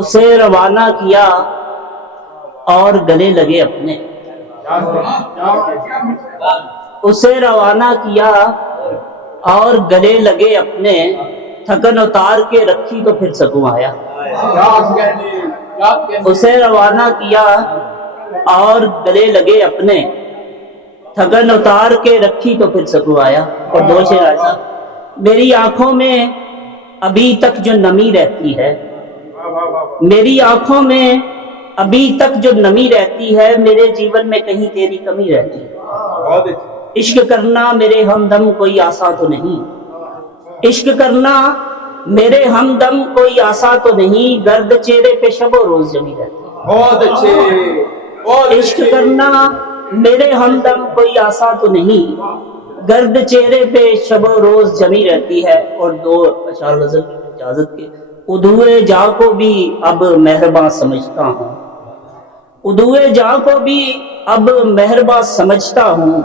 اسے روانہ کیا اور گلے لگے اپنے، اسے روانہ کیا اور گلے لگے اپنے، تھکن اتار کے رکھی تو پھر سکوں آیا۔ اسے روانہ کیا اور گلے لگے اپنے، تھکن اتار کے رکھی تو پھر سکوں آیا۔ اور دو شعر ایسا، میری آنکھوں میں ابھی تک جو نمی رہتی ہے، میری آنکھوں میں ابھی تک جو نمی رہتی ہے، میرے جیون میں کہیں تیری کمی رہتی ہے۔ عشق کرنا میرے ہمدم کوئی آسان تو نہیں، عشق کرنا میرے ہمدم کوئی آسان تو نہیں، گرد چہرے پہ شب و روز جمی رہتی ہے۔ بہت اچھے، عشق کرنا میرے ہمدم کوئی آسان تو نہیں، گرد چہرے پہ شب و روز جمی رہتی ہے۔ اور دو اشعار غزل کی اجازت کے، ادوئے جاں کو بھی اب مہرباں سمجھتا ہوں، ادوئے جاں کو بھی اب مہرباں سمجھتا ہوں،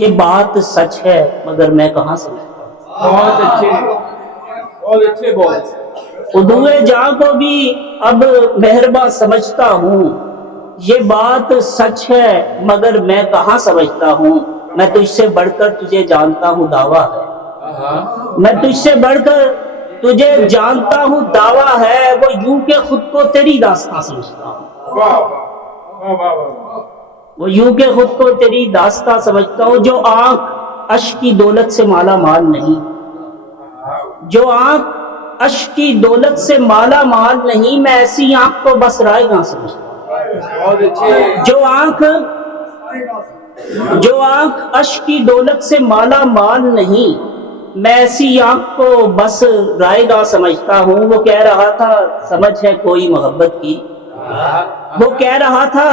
یہ بات سچ ہے مگر میں کہاں سمجھتا ہوں۔ بہت اچھے، بہت اچھے، بہت ادوئے جاں کو بھی اب مہرباں سمجھتا ہوں، یہ بات سچ ہے مگر میں کہاں سمجھتا ہوں، میں تجھ سے بڑھ کر تجھے جانتا ہوں دعویٰ ہے، میں تجھ سے بڑھ کر تجھے جانتا ہوں دعویٰ ہے، وہ یوں کہ خود کو تیری داستاں سمجھتا ہوں، وہ یوں کہ خود کو تیری داستاں سمجھتا ہوں، جو آنکھ اشک کی دولت سے مالا مال نہیں، جو آنکھ اشک کی دولت سے مالا مال نہیں، میں ایسی آنکھ کو بس رائے گاں سمجھتا ہوں۔ جو آنکھ اشک کی دولت سے مالا مال نہیں، میں ایسی آنکھ کو بس رائے گاں سمجھتا ہوں۔ وہ کہہ رہا تھا سمجھ ہے کوئی محبت کی، وہ کہہ رہا تھا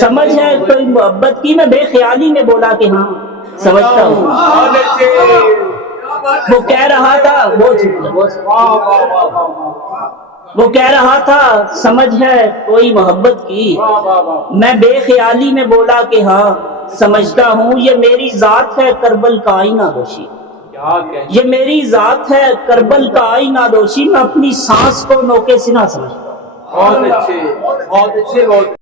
سمجھ ہے کوئی محبت کی، میں بے خیالی میں بولا کہ ہاں سمجھتا ہوں۔ وہ کہہ رہا تھا وہ کہہ رہا تھا سمجھ ہے کوئی محبت کی، میں بے خیالی میں بولا کہ ہاں سمجھتا ہوں، یہ میری ذات ہے کربل کا آئینہ دوشی، یہ میری ذات ہے کربل کا آئینہ دوشی، میں اپنی سانس کو نوکے سنا سمجھتا ہوں۔ بہت اچھے، بہت اچھے، بہت